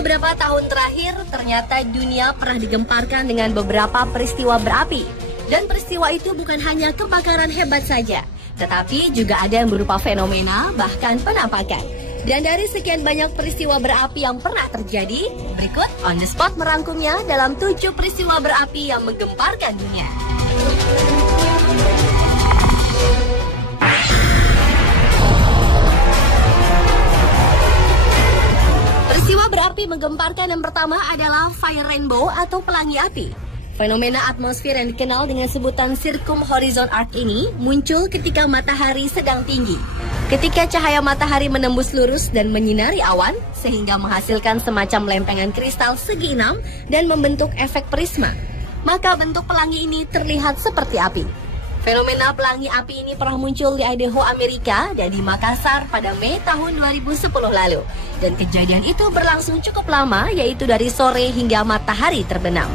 beberapa tahun terakhir, ternyata dunia pernah digemparkan dengan beberapa peristiwa berapi. Dan peristiwa itu bukan hanya kebakaran hebat saja, tetapi juga ada yang berupa fenomena, bahkan penampakan. Dan dari sekian banyak peristiwa berapi yang pernah terjadi, berikut On The Spot merangkumnya dalam 7 peristiwa berapi yang menggemparkan dunia. Peristiwa berapi menggemparkan yang pertama adalah fire rainbow atau pelangi api. Fenomena atmosfer yang dikenal dengan sebutan circumhorizon arc ini muncul ketika matahari sedang tinggi. Ketika cahaya matahari menembus lurus dan menyinari awan, sehingga menghasilkan semacam lempengan kristal segi 6 dan membentuk efek prisma, maka bentuk pelangi ini terlihat seperti api. Fenomena pelangi api ini pernah muncul di Idaho, Amerika dan di Makassar pada Mei tahun 2010 lalu. Dan kejadian itu berlangsung cukup lama, yaitu dari sore hingga matahari terbenam.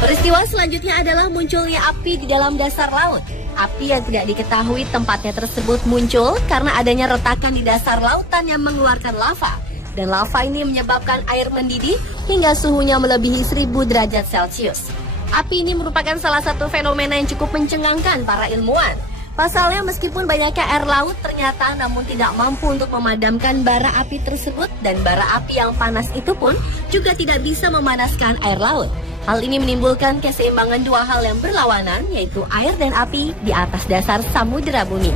Peristiwa selanjutnya adalah munculnya api di dalam dasar laut. Api yang tidak diketahui tempatnya tersebut muncul karena adanya retakan di dasar lautan yang mengeluarkan lava. Dan lava ini menyebabkan air mendidih hingga suhunya melebihi 1000 derajat Celcius. Api ini merupakan salah satu fenomena yang cukup mencengangkan para ilmuwan. Pasalnya meskipun banyaknya air laut ternyata namun tidak mampu untuk memadamkan bara api tersebut. Dan bara api yang panas itu pun juga tidak bisa memanaskan air laut. Hal ini menimbulkan keseimbangan dua hal yang berlawanan, yaitu air dan api di atas dasar samudera bumi.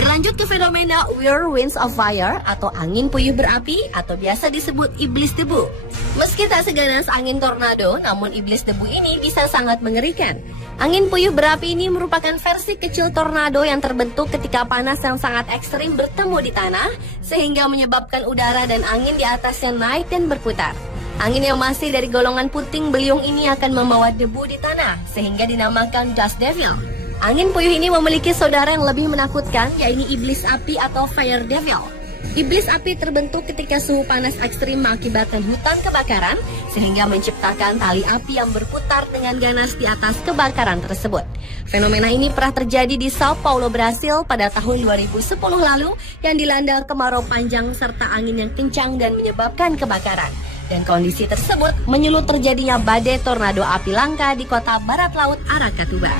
Berlanjut ke fenomena whirlwinds of fire atau angin puyuh berapi atau biasa disebut iblis debu. Meski tak seganas angin tornado, namun iblis debu ini bisa sangat mengerikan. Angin puyuh berapi ini merupakan versi kecil tornado yang terbentuk ketika panas yang sangat ekstrim bertemu di tanah, sehingga menyebabkan udara dan angin di atasnya naik dan berputar. Angin yang masih dari golongan puting beliung ini akan membawa debu di tanah, sehingga dinamakan dust devil. Angin puyuh ini memiliki saudara yang lebih menakutkan, yaitu iblis api atau fire devil. Iblis api terbentuk ketika suhu panas ekstrim mengakibatkan hutan kebakaran, sehingga menciptakan tali api yang berputar dengan ganas di atas kebakaran tersebut. Fenomena ini pernah terjadi di Sao Paulo, Brasil pada tahun 2010 lalu, yang dilanda kemarau panjang serta angin yang kencang dan menyebabkan kebakaran. Dan kondisi tersebut menyulut terjadinya badai tornado api langka di kota barat laut Arakatuba.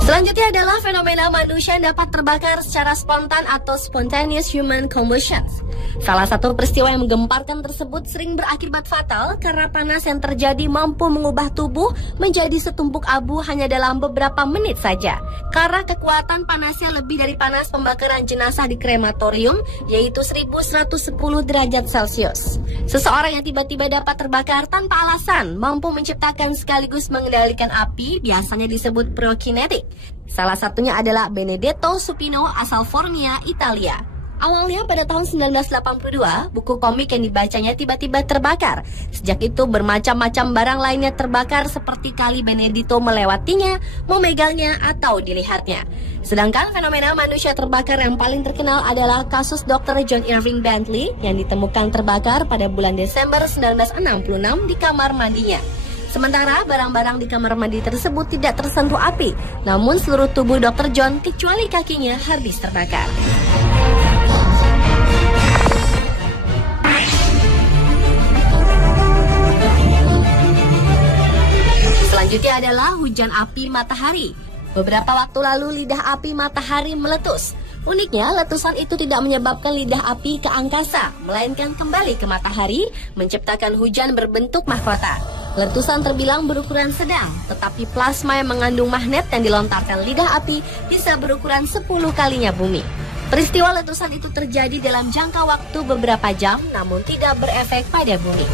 Selanjutnya adalah fenomena manusia yang dapat terbakar secara spontan atau spontaneous human combustions. Salah satu peristiwa yang menggemparkan tersebut sering berakibat fatal karena panas yang terjadi mampu mengubah tubuh menjadi setumpuk abu hanya dalam beberapa menit saja. Karena kekuatan panasnya lebih dari panas pembakaran jenazah di krematorium, yaitu 1110 derajat Celcius. Seseorang yang tiba-tiba dapat terbakar tanpa alasan mampu menciptakan sekaligus mengendalikan api, biasanya disebut pyrokinetik. Salah satunya adalah Benedetto Supino asal Formia, Italia. Awalnya pada tahun 1982, buku komik yang dibacanya tiba-tiba terbakar. Sejak itu bermacam-macam barang lainnya terbakar seperti kali Benedetto melewatinya, memegangnya, atau dilihatnya. Sedangkan fenomena manusia terbakar yang paling terkenal adalah kasus Dr. John Irving Bentley yang ditemukan terbakar pada bulan Desember 1966 di kamar mandinya. Sementara barang-barang di kamar mandi tersebut tidak tersentuh api, namun seluruh tubuh Dr. John kecuali kakinya habis terbakar. Selanjutnya adalah hujan api matahari. Beberapa waktu lalu lidah api matahari meletus. Uniknya, letusan itu tidak menyebabkan lidah api ke angkasa, melainkan kembali ke matahari, menciptakan hujan berbentuk mahkota. Letusan terbilang berukuran sedang, tetapi plasma yang mengandung magnet yang dilontarkan lidah api bisa berukuran 10 kalinya bumi. Peristiwa letusan itu terjadi dalam jangka waktu beberapa jam, namun tidak berefek pada bumi.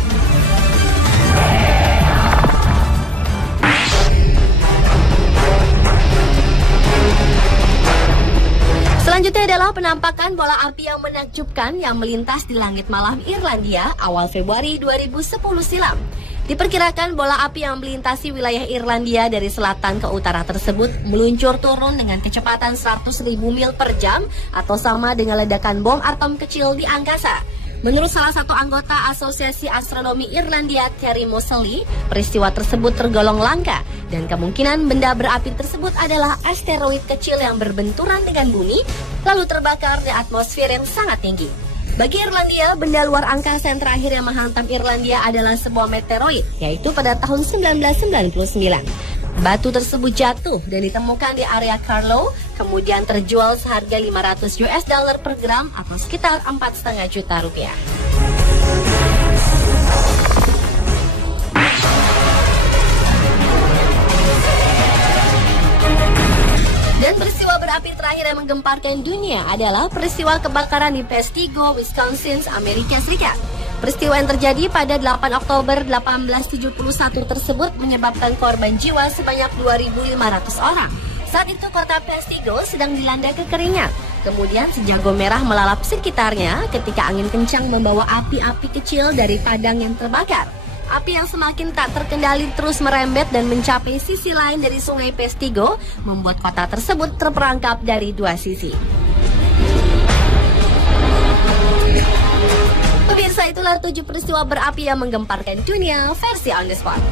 Selanjutnya adalah penampakan bola api yang menakjubkan yang melintas di langit malam Irlandia awal Februari 2010 silam. Diperkirakan bola api yang melintasi wilayah Irlandia dari selatan ke utara tersebut meluncur turun dengan kecepatan 100.000 mil per jam atau sama dengan ledakan bom atom kecil di angkasa. Menurut salah satu anggota Asosiasi Astronomi Irlandia, Terry Moseley, peristiwa tersebut tergolong langka dan kemungkinan benda berapi tersebut adalah asteroid kecil yang berbenturan dengan bumi lalu terbakar di atmosfer yang sangat tinggi. Bagi Irlandia, benda luar angkasa yang terakhir yang menghantam Irlandia adalah sebuah meteoroid, yaitu pada tahun 1999. Batu tersebut jatuh dan ditemukan di area Carlow, kemudian terjual seharga $500 per gram atau sekitar 4,5 juta rupiah. Dan peristiwa berapi terakhir yang menggemparkan dunia adalah peristiwa kebakaran di Peshtigo, Wisconsin, Amerika Serikat. Peristiwa yang terjadi pada 8 Oktober 1871 tersebut menyebabkan korban jiwa sebanyak 2.500 orang. Saat itu kota Peshtigo sedang dilanda kekeringan. Kemudian sejago merah melalap sekitarnya ketika angin kencang membawa api-api kecil dari padang yang terbakar. Api yang semakin tak terkendali terus merembet dan mencapai sisi lain dari sungai Peshtigo, membuat kota tersebut terperangkap dari dua sisi. Pemirsa, itulah 7 peristiwa berapi yang menggemparkan dunia versi On The Spot.